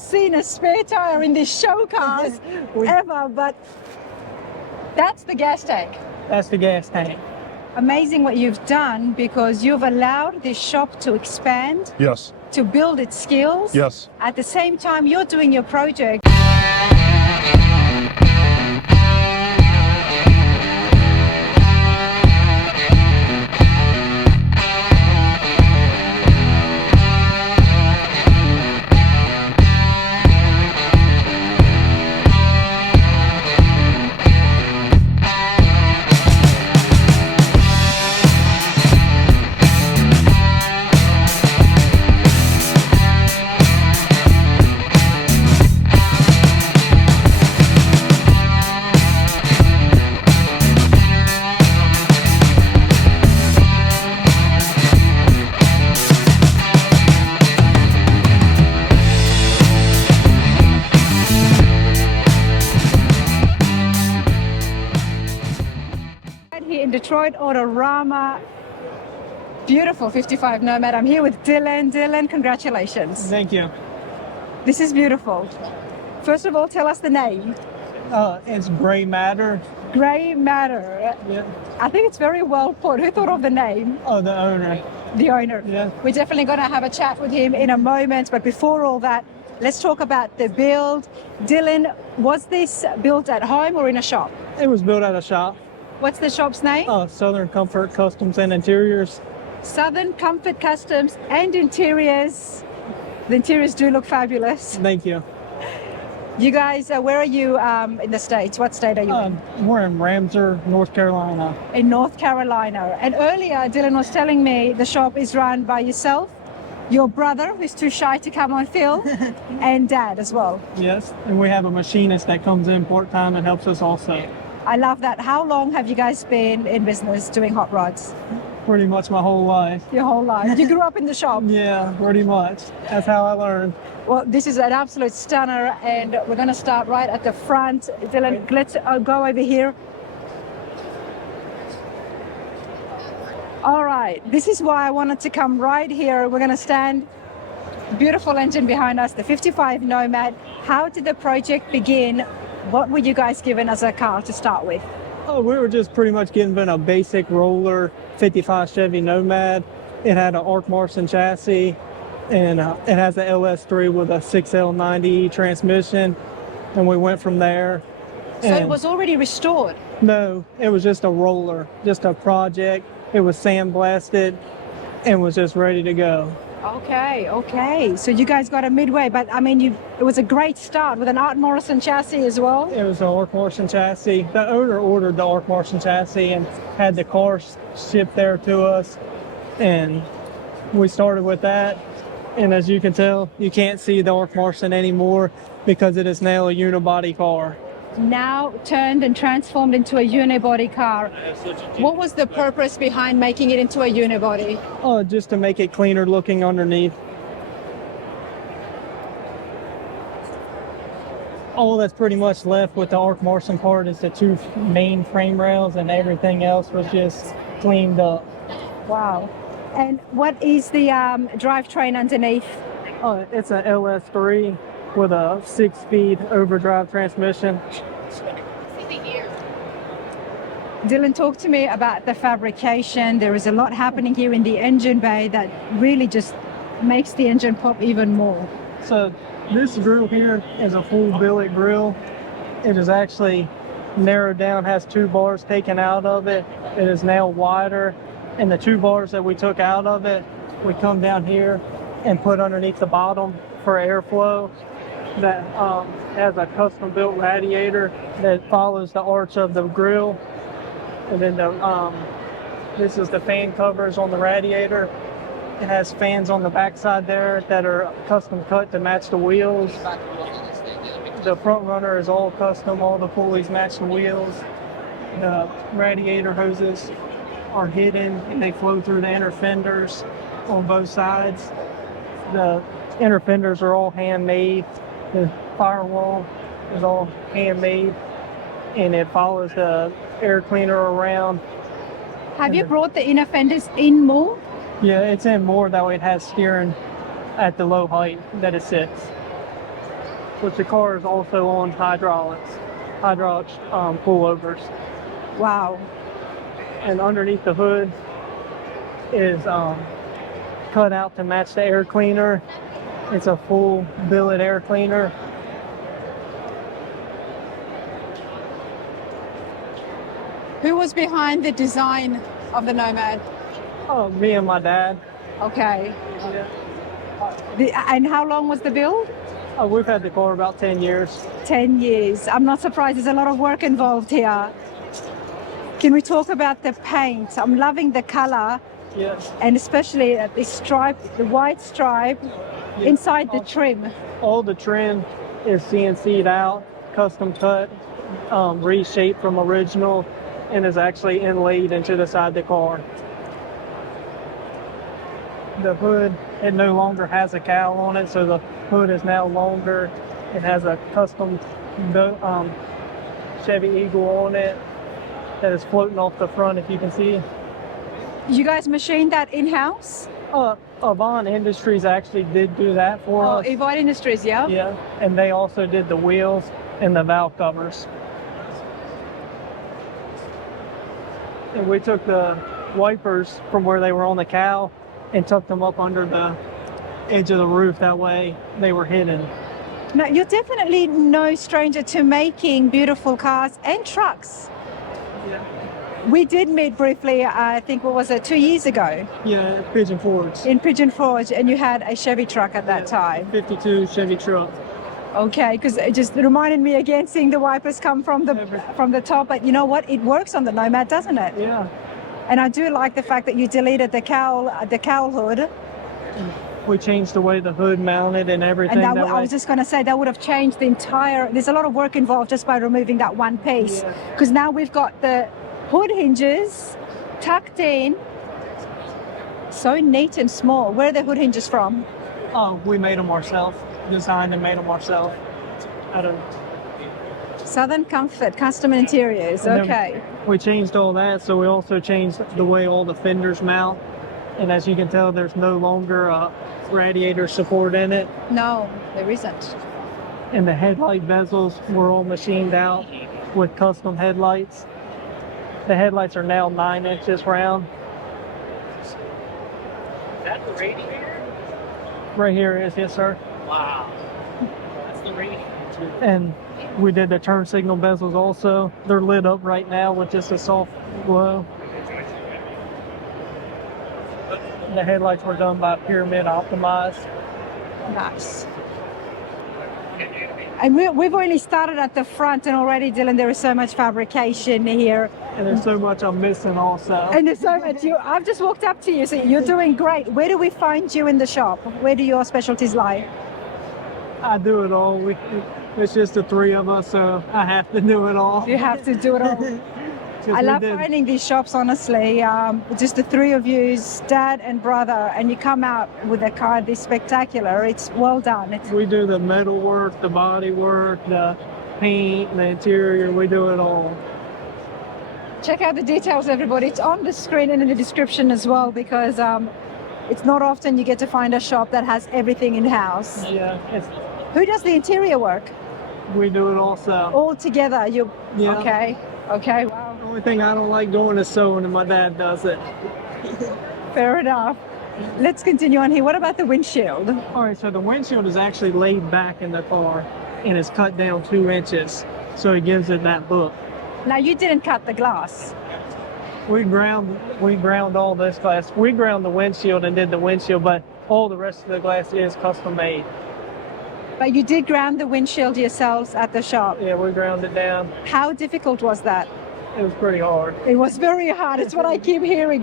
seen a spare tire in these show cars ever, but that's the gas tank. That's the gas tank. Amazing what you've done, because you've allowed this shop to expand, Yes. to build its skills. Yes. At the same time, you're doing your project. Here in Detroit, Autorama. Beautiful 55 Nomad. I'm here with Dylan. Dylan, congratulations. Thank you. This is beautiful. First of all, tell us the name. It's Gray Matter. Gray Matter. Yeah. I think it's very well put. Who thought of the name? Oh, the owner. The owner. Yeah. We're definitely going to have a chat with him in a moment. But before all that, let's talk about the build. Dylan, was this built at home or in a shop? It was built at a shop. What's the shop's name? Southern Comfort Customs and Interiors. Southern Comfort Customs and Interiors. The interiors do look fabulous. Thank you. You guys, where are you in the States? What state are you in? We're in Ramsey, North Carolina. In North Carolina. And earlier, Dylan was telling me the shop is run by yourself, your brother, who's too shy to come on film, and Dad as well. Yes, and we have a machinist that comes in part-time and helps us also. I love that. How long have you guys been in business doing hot rods? Pretty much my whole life. Your whole life. You grew up in the shop? Yeah, pretty much. That's how I learned. Well, this is an absolute stunner, and we're going to start right at the front. Dylan, let's go over here. All right, this is why I wanted to come right here. We're going to stand. Beautiful engine behind us, the 55 Nomad. How did the project begin? What were you guys given as a car to start with? Oh, we were just pretty much given a basic roller 55 Chevy Nomad. It had an Art Morrison chassis, and it has an LS3 with a 6L90 transmission, and we went from there. So it was already restored? No, it was just a roller, just a project. It was sandblasted and was just ready to go. Okay. So you guys got a midway, but I mean, it was a great start with an Art Morrison chassis as well. It was an Art Morrison chassis. The owner ordered the Art Morrison chassis and had the car shipped there to us, and we started with that. And as you can tell, you can't see the Art Morrison anymore because it is now a unibody car. Now turned and transformed into a unibody car. What was the purpose behind making it into a unibody? Oh, just to make it cleaner looking underneath. All that's pretty much left with the Art Morrison part is the two main frame rails, and everything else was just cleaned up. Wow. And what is the drivetrain underneath? Oh, it's an LS3 with a 6-speed overdrive transmission. Dylan, talk to me about the fabrication. There is a lot happening here in the engine bay that really just makes the engine pop even more. So this grill here is a full billet grill. It is actually narrowed down, has 2 bars taken out of it. It is now wider, and the 2 bars that we took out of it, we come down here and put underneath the bottom for airflow. That has a custom built radiator that follows the arch of the grill. And then this is the fan covers on the radiator. It has fans on the backside there that are custom cut to match the wheels. The front runner is all custom, all the pulleys match the wheels. The radiator hoses are hidden and they flow through the inner fenders on both sides. The inner fenders are all handmade. The firewall is all handmade, and it follows the air cleaner around. Have you brought the inner fenders in more? Yeah, it's in more, that way it has steering at the low height that it sits. which the car is also on hydraulic pullovers. Wow. And underneath the hood is cut out to match the air cleaner. It's a full billet air cleaner. Who was behind the design of the Nomad? Oh, me and my dad. Okay. Yeah. And how long was the build? Oh, we've had the car about 10 years. 10 years. I'm not surprised. There's a lot of work involved here. Can we talk about the paint? I'm loving the color. Yes. And especially the stripe, the white stripe inside the trim. All the trim is CNC'd out, custom cut, reshaped from original, and is actually inlaid into the side of the car. The hood, it no longer has a cowl on it, so the hood is now longer. It has a custom Chevy Eagle on it that is floating off the front, if you can see. You guys machined that in-house? Avant Industries actually did do that for us. Oh, Art Industries, yeah? Yeah, and they also did the wheels and the valve covers. And we took the wipers from where they were on the cowl and tucked them up under the edge of the roof. That way they were hidden. Now, you're definitely no stranger to making beautiful cars and trucks. Yeah. We did meet briefly, I think, what was it, 2 years ago? Yeah, Pigeon Forge. In Pigeon Forge, and you had a Chevy truck at that time. 52 Chevy truck. Okay, because it just reminded me again, seeing the wipers come from the top. But you know what? It works on the Nomad, doesn't it? Yeah. And I do like the fact that you deleted the cowl hood. We changed the way the hood mounted and everything. And I was just going to say that would have changed the entire. There's a lot of work involved just by removing that one piece. Because now we've got the hood hinges tucked in. So neat and small. Where are the hood hinges from? Oh, we made them ourselves. Designed and made them ourselves. Out of Southern Comfort, custom interiors. Okay. We changed all that, so we also changed the way all the fenders mount. And as you can tell, there's no longer radiator support in it. No, there isn't. And the headlight bezels were all machined out with custom headlights. The headlights are now 9 inches round. Is that the radiator? Right here is, yes sir. Wow. That's the radiator. And we did the turn signal bezels also. They're lit up right now with just a soft glow. The headlights were done by Pyramid Optimized. Nice. And we've only started at the front, and already, Dylan, there is so much fabrication here. And there's so much I'm missing also. And there's so much. I've just walked up to you, so you're doing great. Where do we find you in the shop? Where do your specialties lie? I do it all. It's just the three of us, so I have to do it all. You have to do it all. I love finding these shops, honestly. Just the three of you, dad and brother, and you come out with a car this spectacular. It's well done. We do the metal work, the body work, the paint, the interior. We do it all. Check out the details, everybody. It's on the screen and in the description as well, because it's not often you get to find a shop that has everything in-house. Yeah. Who does the interior work? We do it also. All together? Yeah. Okay, wow. The only thing I don't like doing is sewing, and my dad does it. Fair enough. Let's continue on here. What about the windshield? All right, so the windshield is actually laid back in the car, and it's cut down 2 inches, so it gives it that look. Now, you didn't cut the glass. We ground all this glass. We ground the windshield and did the windshield, but all the rest of the glass is custom made. But you did ground the windshield yourselves at the shop. Yeah, we ground it down. How difficult was that? It was pretty hard. It was very hard. It's what I keep hearing.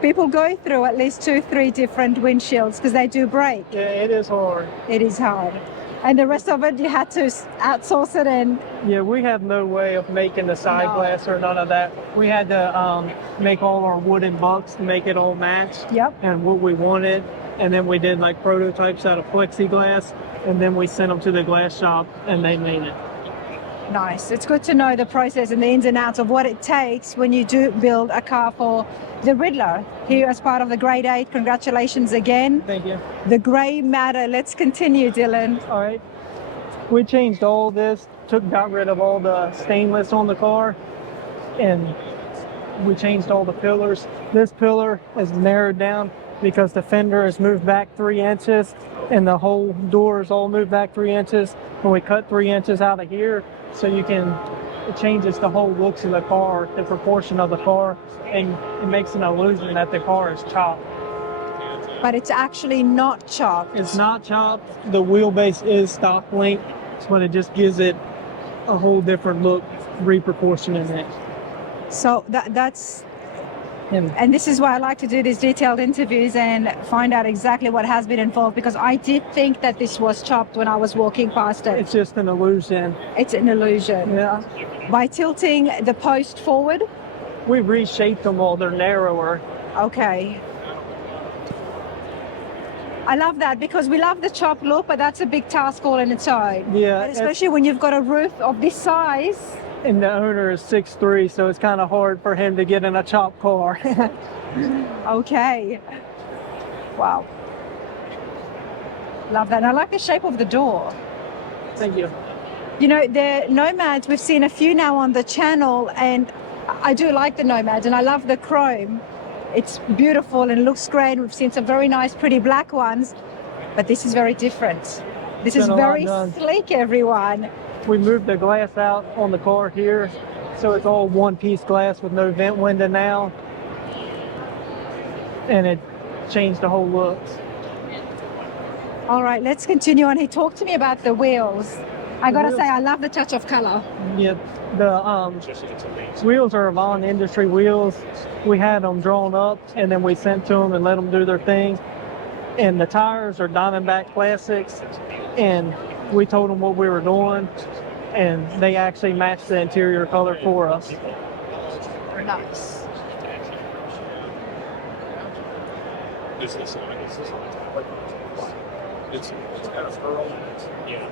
People go through at least 2-3 different windshields because they do break. Yeah, it is hard. It is hard. And the rest of it, you had to outsource it in. Yeah, we have no way of making the side glass or none of that. We had to make all our wooden bucks to make it all match. Yep. And what we wanted. And then we did like prototypes out of plexiglass. And then we sent them to the glass shop and they made it. Nice. It's good to know the process and the ins and outs of what it takes when you do build a car for the Ridler here as part of the Grade 8. Congratulations again. Thank you. The grey matter. Let's continue, Dylan. All right. We changed all this, got rid of all the stainless on the car, and we changed all the pillars. This pillar is narrowed down because the fender is moved back 3 inches and the whole door is all moved back 3 inches. And we cut 3 inches out of here so it changes the whole looks of the car, the proportion of the car, and it makes an illusion that the car is chopped. But it's actually not chopped. It's not chopped. The wheelbase is stock length, but it just gives it a whole different look, reproportioning it. So that's, and this is why I like to do these detailed interviews and find out exactly what has been involved, because I did think that this was chopped when I was walking past it. It's just an illusion. It's an illusion. Yeah. By tilting the post forward? We reshaped them all. They're narrower. Okay. I love that because we love the chopped look, but that's a big task all in its own. Yeah. And especially when you've got a roof of this size. And the owner is 6'3", so it's kind of hard for him to get in a chopped car. Okay. Wow. Love that. And I like the shape of the door. Thank you. You know, the Nomads, we've seen a few now on the channel, and I do like the Nomads, and I love the chrome. It's beautiful and looks great. We've seen some very nice, pretty black ones, but this is very different. This is very sleek, everyone. We moved the glass out on the car here, so it's all one-piece glass with no vent window now, and it changed the whole looks. All right, let's continue on. He talked to me about the wheels. I gotta say, I love the touch of color. Yeah, the wheels are Avon Industry wheels. We had them drawn up, and then we sent to them and let them do their thing. And the tires are Diamondback Classics, and we told them what we were doing, and they actually matched the interior color for us. Nice. It's got a pearl in it. Yeah.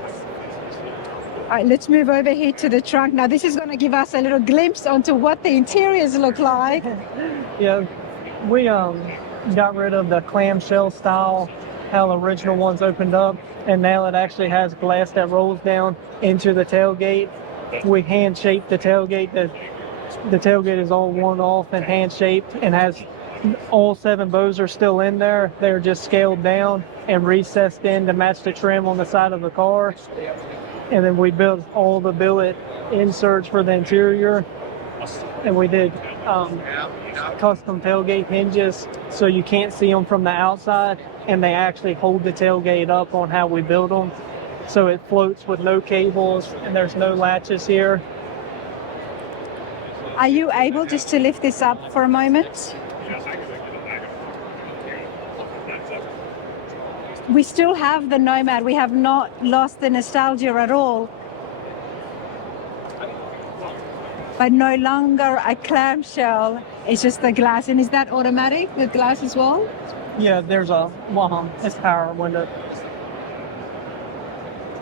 All right, let's move over here to the trunk. Now, this is going to give us a little glimpse onto what the interiors look like. Yeah, we got rid of the clamshell style, how the original ones opened up, and now it actually has glass that rolls down into the tailgate. We hand shaped the tailgate. The tailgate is all worn off and hand shaped, and has all 7 bows are still in there. They're just scaled down and recessed in to match the trim on the side of the car. And then we built all the billet inserts for the interior, and we did custom tailgate hinges so you can't see them from the outside, and they actually hold the tailgate up on how we build them, so it floats with no cables and there's no latches here. Are you able just to lift this up for a moment? We still have the Nomad. We have not lost the nostalgia at all. But no longer a clamshell, it's just the glass. And is that automatic, the glass as well? Yeah, there's a it's power window.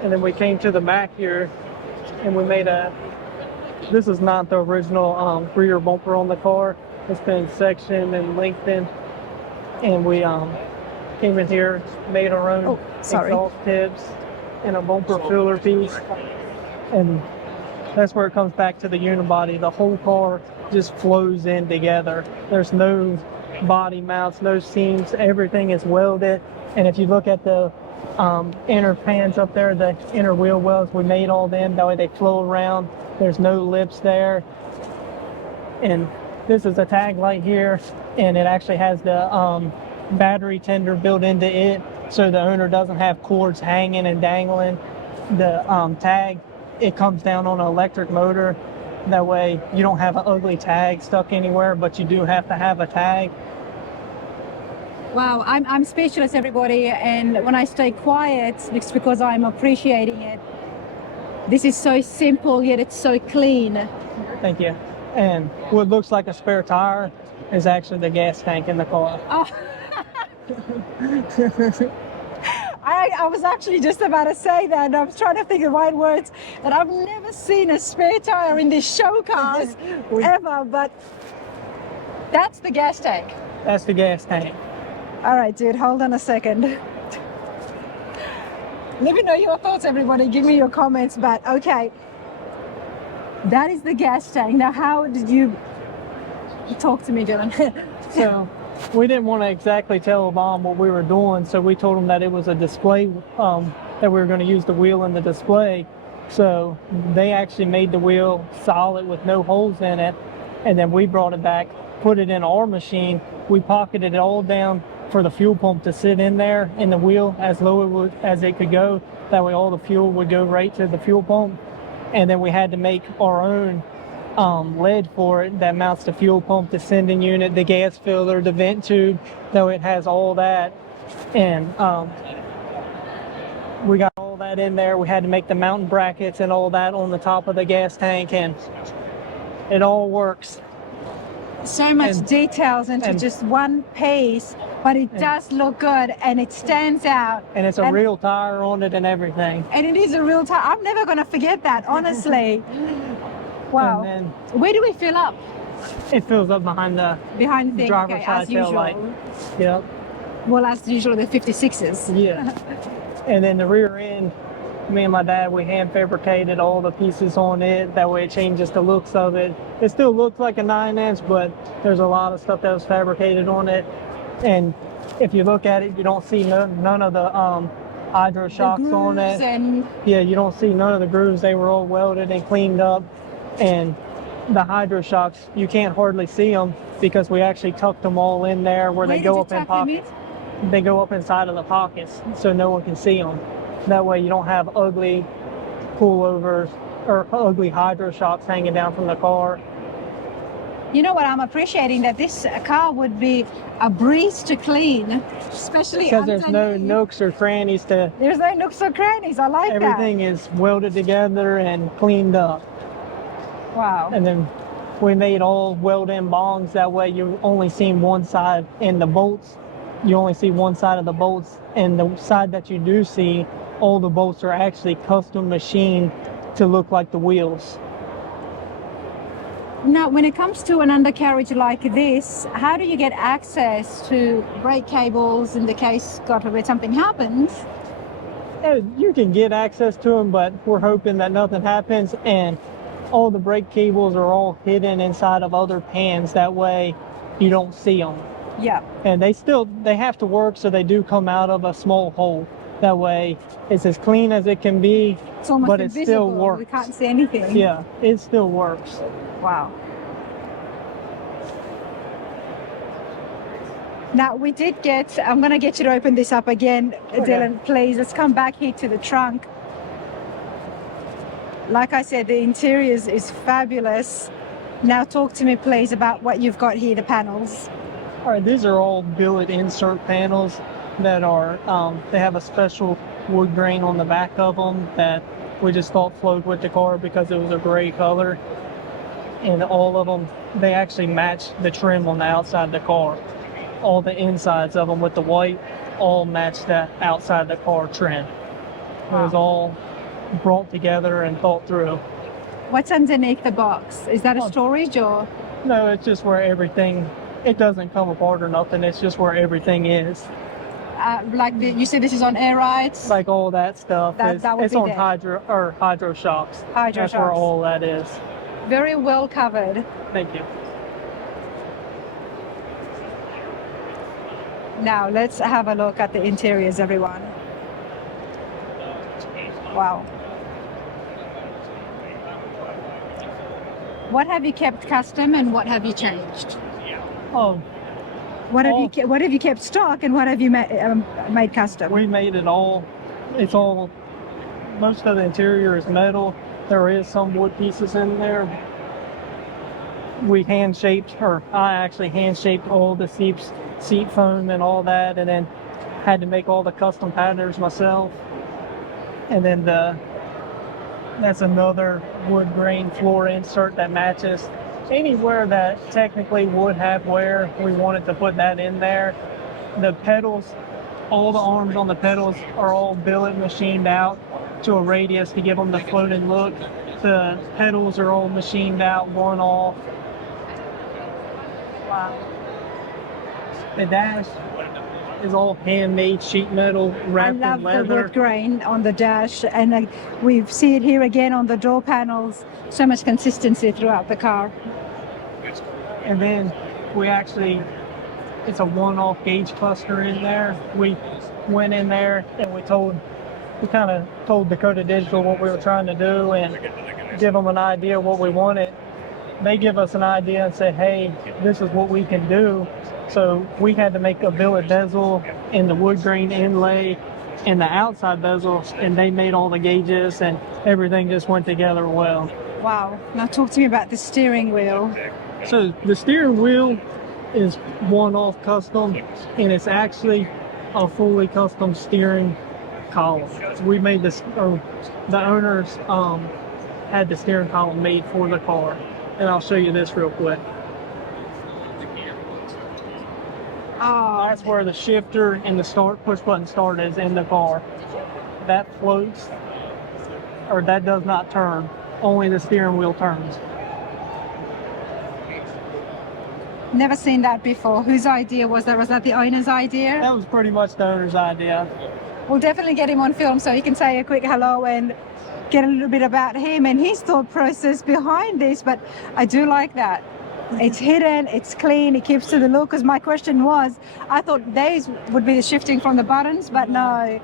And then we came to the back here, and we made this is not the original rear bumper on the car. It's been sectioned and lengthened, and we came in here, made our own exhaust tips and a bumper filler piece, and that's where it comes back to the unibody. The whole car just flows in together. There's no body mounts, no seams, everything is welded. And if you look at the inner pans up there, the inner wheel wells, we made all them, that way they flow around. There's no lips there. And this is a tag light here, and it actually has the battery tender built into it, so the owner doesn't have cords hanging and dangling. The tag, it comes down on an electric motor. That way you don't have an ugly tag stuck anywhere, but you do have to have a tag. Wow, I'm speechless, everybody. And when I stay quiet, it's because I'm appreciating it. This is so simple, yet it's so clean. Thank you. And what looks like a spare tire is actually the gas tank in the car. Oh. I was actually just about to say that, and I was trying to think of the right words, that I've never seen a spare tire in these show cars ever, but that's the gas tank. That's the gas tank. All right, dude, hold on a second. Let me know your thoughts, everybody. Give me your comments. But okay, that is the gas tank. Now, how did you talk to me, Dylan? So we didn't want to exactly tell Obama what we were doing, so we told him that it was a display, that we were going to use the wheel in the display. So they actually made the wheel solid with no holes in it, and then we brought it back, put it in our machine. We pocketed it all down for the fuel pump to sit in there in the wheel as low as it could go. That way all the fuel would go right to the fuel pump. And then we had to make our own lid for it that mounts the fuel pump, the sending unit, the gas filler, the vent tube, though it has all that. And we got all that in there. We had to make the mounting brackets and all that on the top of the gas tank, and it all works. So much details into just one piece, but it does look good and it stands out. And it's a real tire on it and everything. And it is a real tire. I'm never going to forget that, honestly. Wow. And then where do we fill up? it fills up behind the Behind the driver's okay, side as tail usual. light. Yep. Well, as usual, the 56s. Yeah. And then the rear end, me and my dad, we hand fabricated all the pieces on it. That way it changes the looks of it. It still looks like a 9-inch, but there's a lot of stuff that was fabricated on it. And if you look at it, you don't see none of the hydro shocks on it. Yeah, you don't see none of the grooves. They were all welded and cleaned up. And the hydro shocks, you can't hardly see them because we actually tucked them all in there where they go up in pockets. They go up inside of the pockets so no one can see them. That way you don't have ugly pullovers or ugly hydro shocks hanging down from the car. You know what, I'm appreciating that this car would be a breeze to clean, especially because there's no nooks or crannies to. There's no nooks or crannies. I like everything that. is welded together and cleaned up. Wow. And then we made all weld-in bongs. That way you only see one side, and the bolts, you only see one side of the bolts, and the side that you do see, all the bolts are actually custom machined to look like the wheels. Now, when it comes to an undercarriage like this, how do you get access to brake cables in the case, God forbid, something happens? You can get access to them, but we're hoping that nothing happens, and all the brake cables are all hidden inside of other pans. That way you don't see them. Yeah. And they have to work, so they do come out of a small hole. That way it's as clean as it can be, it's almost but invisible. It still works. We can't see anything. Yeah, it still works. Wow. Now we did get, I'm going to get you to open this up again, okay. Dylan, please. Let's come back here to the trunk. Like I said, the interior is fabulous. Now talk to me, please, about what you've got here, the panels. All right, these are all billet insert panels that are, they have a special wood grain on the back of them that we just thought flowed with the car because it was a gray color. And all of them, they actually match the trim on the outside of the car. All the insides of them with the white all match that outside of the car trim. Wow. It was all brought together and thought through. What's underneath the box? Is that a storage or? No, it's just where everything, it doesn't come apart or nothing. It's just where everything is. Like you said, this is on air rides? Like all that stuff. That it's on hydro shocks. That's where all that is. Very well covered. Thank you. Now let's have a look at the interiors, everyone. Wow. What have you kept custom and what have you changed? Oh. What have you kept stock and what have you made custom? We made it all. It's all, most of the interior is metal. There is some wood pieces in there. I actually hand-shaped all the seat foam and all that, and then had to make all the custom patterns myself. And then that's another wood grain floor insert that matches. Anywhere that technically would have wear, we wanted to put that in there. The pedals, all the arms on the pedals are all billet machined out to a radius to give them the floating look. The pedals are all machined out, one off. Wow. The is all handmade sheet metal I wrapped love in the leather. wood grain on the dash, and we see it here again on the door panels. So much consistency throughout the car. And then we actually, it's a one-off gauge cluster in there. We went in there and we kind of told Dakota Digital what we were trying to do and give them an idea of what we wanted. They give us an idea and say, hey, this is what we can do. So we had to make a billet bezel in the wood grain inlay and the outside bezel, and they made all the gauges and everything just went together well. Wow. Now talk to me about the steering wheel. So the steering wheel is one-off custom, and it's actually a fully custom steering column. We made this, or the owners had the steering column made for the car. And I'll show you this real quick. Oh, That's where the shifter and the push button start is in the car. That floats, or that does not turn. Only the steering wheel turns. never seen that before. Whose idea was that? Was that the owner's idea? That was pretty much the owner's idea. We'll definitely get him on film so he can say a quick hello and get a little bit about him and his thought process behind this. But I do like that. It's hidden, it's clean, it keeps to the look. Because my question was, I thought these would be the shifting from the buttons, but no.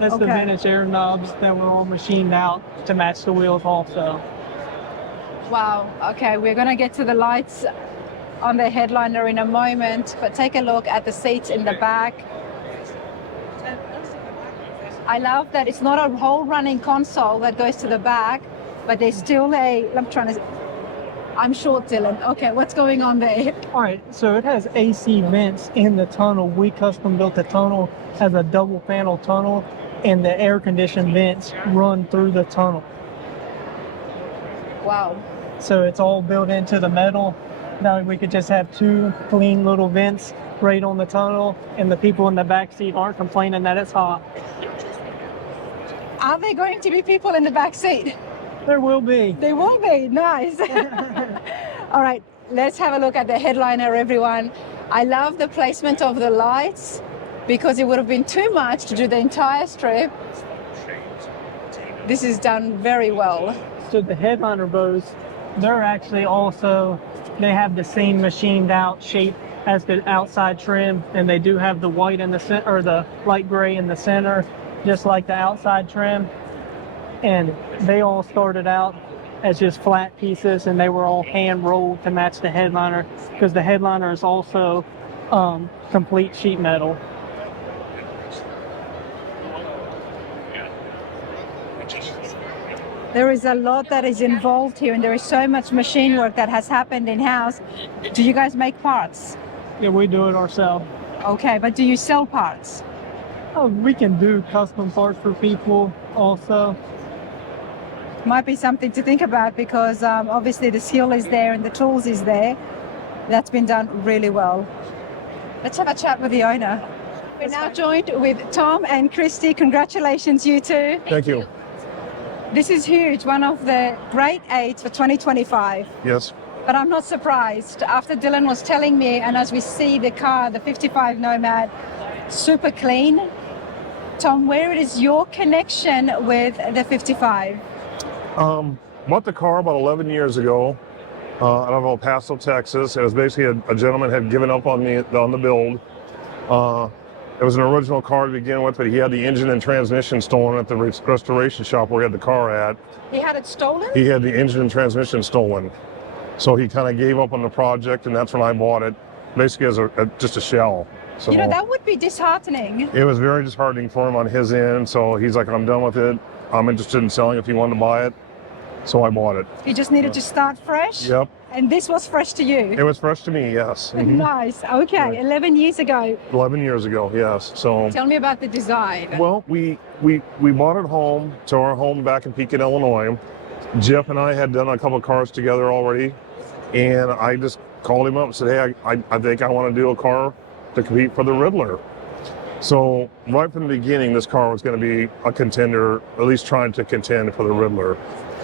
That's the vintage air knobs that were all machined out to match the wheels also. Wow. Okay, we're going to get to the lights on the headliner in a moment, but take a look at the seats in the back. I love that it's not a whole running console that goes to the back, but there's still I'm short, Dylan. Okay, what's going on there? All right, so it has AC vents in the tunnel. We custom built the tunnel as a double panel tunnel, and the air conditioned vents run through the tunnel. Wow. So it's all built into the metal. Now we could just have two clean little vents right on the tunnel, and the people in the back seat aren't complaining that it's hot. Are there going to be people in the back seat? There will be. They will be. Nice. All right, let's have a look at the headliner, everyone. I love the placement of the lights because it would have been too much to do the entire strip. This is done very well. So the headliner bows, they're actually also, they have the same machined out shape as the outside trim, and they do have the white in the center, or the light gray in the center, just like the outside trim. And they all started out as just flat pieces, and they were all hand rolled to match the headliner, because the headliner is also complete sheet metal. There is a lot that is involved here, and there is so much machine work that has happened in-house. Do you guys make parts? Yeah, we do it ourselves. Okay, but do you sell parts? Oh, we can do custom parts for people also. Might be something to think about, because obviously the skill is there and the tools is there. That's been done really well. Let's have a chat with the owner. We're now joined with Tom and Christy. Congratulations, you two. Thank you. This is huge, one of the great 8s for 2025. Yes. But I'm not surprised. After Dylan was telling me, and as we see the car, the 55 Nomad, super clean. Tom, where is your connection with the 55? Bought the car about 11 years ago out of El Paso, Texas. It was basically a gentleman had given up on me on the build. It was an original car to begin with, but he had the engine and transmission stolen at the restoration shop where he had the car at. He had it stolen? He had the engine and transmission stolen. So he kind of gave up on the project, and that's when I bought it, basically as just a shell. So You know, that would be disheartening. it was very disheartening for him on his end. So he's like, I'm done with it. I'm interested in selling if he wanted to buy it. So I bought it. You just needed to start fresh? Yep. And this was fresh to you? It was fresh to me, yes. Mhm. Nice. Okay, Right. 11 years ago. 11 years ago, yes. So, Tell me about the design. well, we bought it home to our home back in Pekin, Illinois. Jeff and I had done a couple of cars together already, and I just called him up and said, hey, I think I want to do a car to compete for the Ridler. So right from the beginning, this car was going to be a contender, at least trying to contend for the Ridler.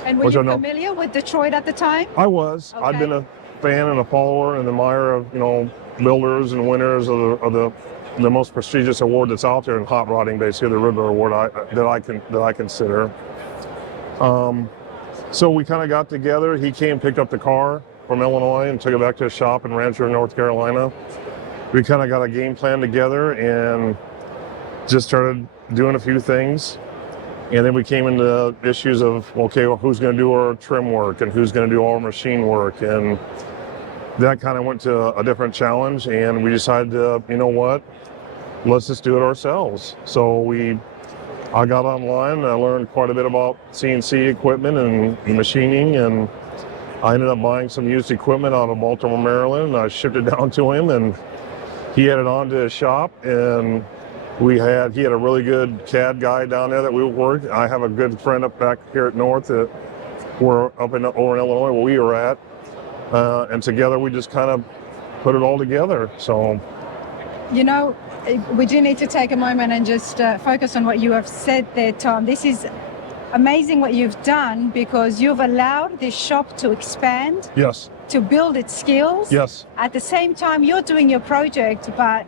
And were which you I know- familiar with Detroit at the time? I was. I'd been a fan and a follower and admirer of, builders and winners of the the most prestigious award that's out there in hot rodding, basically the Ridler Award that I consider. So we kind of got together. He came, picked up the car from Illinois and took it back to his shop in Rancho, North Carolina. We kind of got a game plan together and just started doing a few things. And then we came into issues of, okay, well, who's going to do our trim work and who's going to do our machine work? And that kind of went to a different challenge. And we decided to, you know what, let's just do it ourselves. So I got online and I learned quite a bit about CNC equipment and machining, and I ended up buying some used equipment out of Baltimore, Maryland, and I shipped it down to him, and he had it on to his shop, and he had a really good CAD guy down there that we worked. I have a good friend up back here at North that we're over in Illinois where we were at, and together we just kind of put it all together. So, You know, we do need to take a moment and just focus on what you have said there, Tom. This is amazing what you've done, because you've allowed this shop to expand, yes, to build its skills. yes, At the same time, you're doing your project, but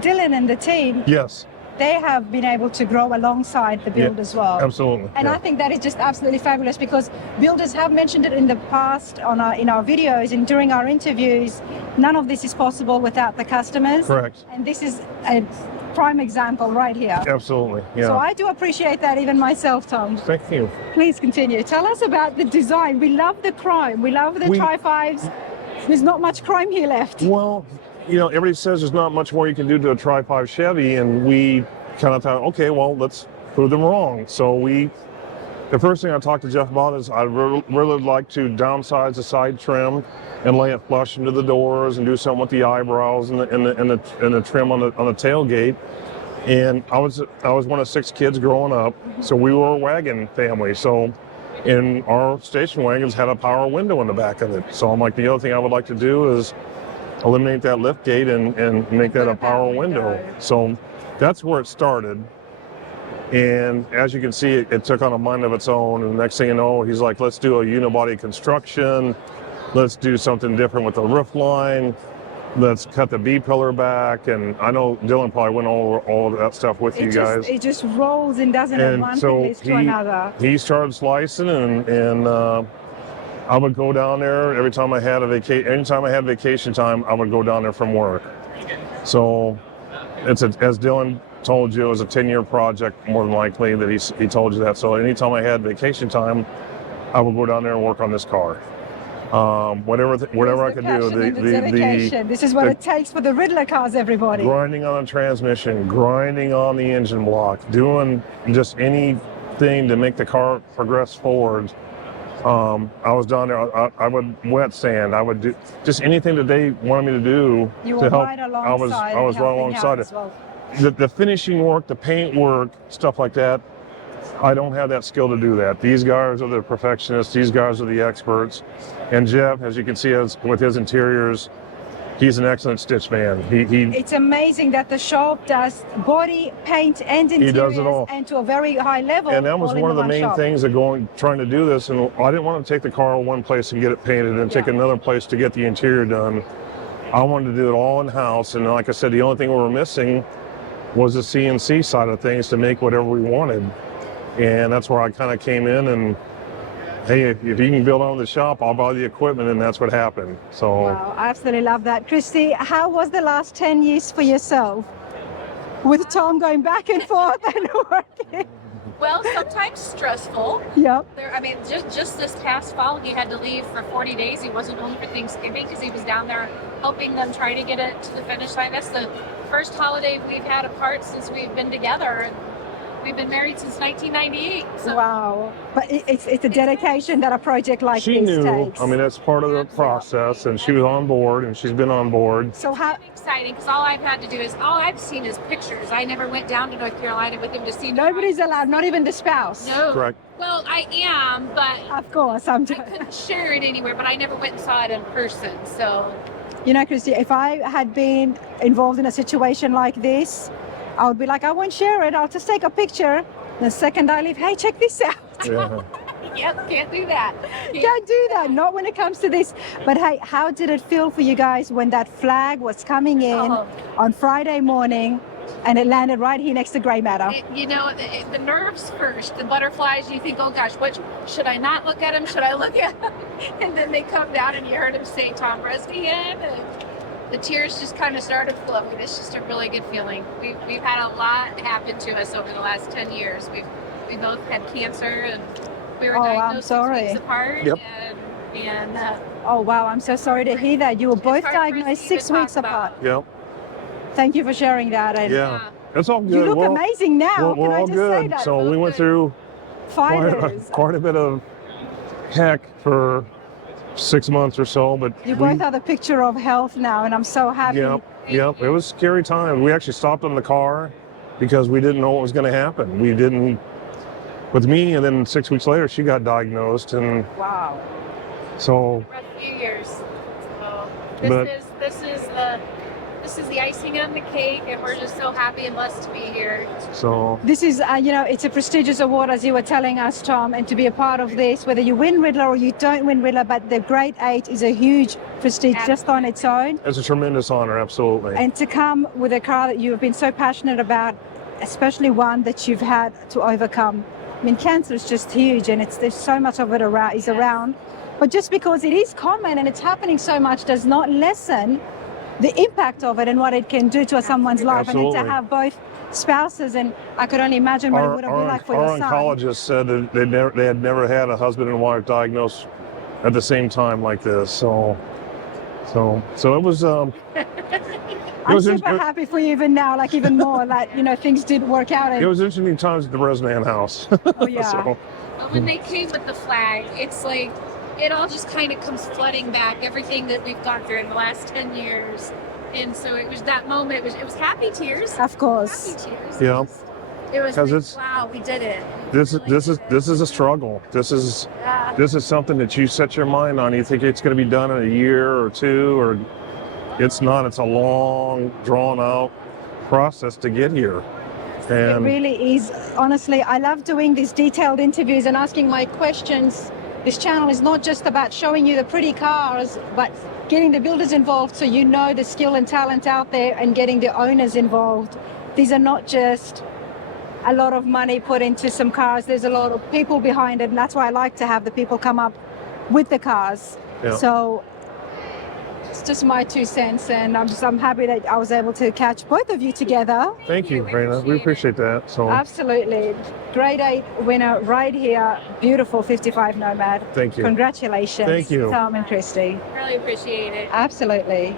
Dylan and the team, yes, they have been able to grow alongside the build as well. absolutely. And yeah. I think that is just absolutely fabulous, because builders have mentioned it in the past in our videos and during our interviews. None of this is possible without the customers. Correct. And this is a prime example right here. Absolutely, yeah. So I do appreciate that, even myself, Tom. Thank you. Please continue. Tell us about the design. We love the chrome. We love the Tri-5s. There's not much chrome here left. Well, you know, everybody says there's not much more you can do to a Tri-5 Chevy, and we kind of thought, okay, well, let's prove them wrong. So the first thing I talked to Jeff about is I'd really like to downsize the side trim and lay it flush into the doors and do something with the eyebrows and the trim on the tailgate. And I was one of 6 kids growing up, so we were a wagon family. So, and our station wagons had a power window in the back of it. So I'm like, the other thing I would like to do is eliminate that lift gate and make that a power window. So that's where it started. And as you can see, it took on a mind of its own. And the next thing you know, he's like, let's do a unibody construction. Let's do something different with the roof line. Let's cut the B-pillar back. And I know Dylan probably went over all of that stuff with you guys. It just rolls and doesn't have one thing leads to another. He started slicing, and I would go down there every time I had anytime I had vacation time, I would go down there from work. So as Dylan told you, it was a 10-year project, more than likely, that he told you that. So anytime I had vacation time, I would go down there and work on this car. Whatever I could do. The dedication. This is what it takes for the Ridler cars, everybody. Grinding on the transmission, grinding on the engine block, doing just anything to make the car progress forward. I was down there. I would wet sand. I would do just anything that they wanted me to do to help. I was right alongside it. Well. The finishing work, the paint work, stuff like that. I don't have that skill to do that. These guys are the perfectionists. These guys are the experts. And Jeff, as you can see, with his interiors, he's an excellent stitch man. It's amazing that the shop does body, paint, and interiors, he does it all, and to a very high level. And that was one of the main things of trying to do this. And I didn't want to take the car one place and get it painted and take another place to get the interior done. I wanted to do it all in-house. And like I said, the only thing we were missing was the CNC side of things to make whatever we wanted. And that's where I kind of came in and, hey, if you can build on the shop, I'll buy the equipment, and that's what happened. So. Wow, I absolutely love that. Christy, how was the last 10 years for yourself? With Tom going back and forth and working? Well, sometimes stressful. Yep. I mean, just this past fall, he had to leave for 40 days. He wasn't home for Thanksgiving because he was down there helping them try to get it to the finish line. That's the first holiday we've had apart since we've been together. And we've been married since 1998. So. Wow. But it's a dedication that a project like she this knew, takes. I mean, that's part of the process, and she was on board, and she's been on board. So how exciting, because all I've had to do is, all I've seen is pictures. I never went down to North Carolina with him to see. Nobody's allowed, not even the spouse. No. Correct. Well, I am, but of course, I couldn't share it anywhere, but I never went and saw it in person, so. You know, Christy, if I had been involved in a situation like this, I would be like, I won't share it. I'll just take a picture. The second I leave, hey, check this out. Yeah. Yep, can't do that. Can't do that, not when it comes to this. But hey, how did it feel for you guys when that flag was coming in Oh. on Friday morning and it landed right here next to Grey Matter? You know, the nerves first, the butterflies, you think, oh gosh, what should I not look at him? Should I look at him? And then they come down and you heard him say Tom Bresnian, and the tears just kind of started flowing. It's just a really good feeling. We've had a lot happen to us over the last 10 years. We both had cancer, and we were Oh, I'm diagnosed 6 sorry. weeks apart. Yep. And Oh wow, I'm so sorry to hear that. You were both hard for us to diagnosed even 6 weeks talk about. apart. Yep. Thank you for sharing that. And Yeah. It's all good. you look We're- amazing now. We're Can I all just say good. that? So we went Good. through Fighters. quite a bit of heck for 6 months or so, but You we, both have the picture of health now, and I'm so happy. Yep. It was a scary time. We actually stopped in the car because we didn't know what was going to happen. We didn't, with me, and then 6 weeks later, she got diagnosed, and Wow. so For a few years. So But- this is the icing on the cake, and we're just so happy and blessed to be here. so This is, it's a prestigious award, as you were telling us, Tom, and to be a part of this, whether you win Ridler or you don't win Ridler, but the grade 8 is a huge prestige just on its own. it's a tremendous honor, absolutely. And to come with a car that you have been so passionate about, especially one that you've had to overcome. I mean, cancer is just huge, and there's so much of it around. But just because it is common and it's happening so much does not lessen the impact of it and what it can do to someone's life. And then Absolutely. to have both spouses, and I could only imagine what it would have been like for our your son. oncologist said that they had never had a husband and wife diagnosed at the same time like this. So it was. I'm was super in- happy for you even now, like even more, like, things did work out. And, It was interesting times at the Bresnan house. oh, yeah. So, But when they came with the flag, it's like it all just kind of comes flooding back, everything that we've gone through in the last 10 years. And so it was that moment, it was happy tears. Of course. Happy tears. Yeah. It was 'Cause like, it's- wow, we did it. this is a struggle. This is something that you set your mind on. You think it's going to be done in a year or two, or it's not. It's a long, drawn out process to get here. It And really is. Honestly, I love doing these detailed interviews and asking my questions. This channel is not just about showing you the pretty cars, but getting the builders involved so you know the skill and talent out there, and getting the owners involved. These are not just a lot of money put into some cars. There's a lot of people behind it, and that's why I like to have the people come up with the cars. Yeah. So it's just my 2 cents, and I'm happy that I was able to catch both of you together. thank you, Raina. We appreciate that. So Absolutely. Grade 8 winner right here. Beautiful 55 Nomad. thank you. Congratulations. Thank you. Tom and Christy. Really appreciate it. Absolutely.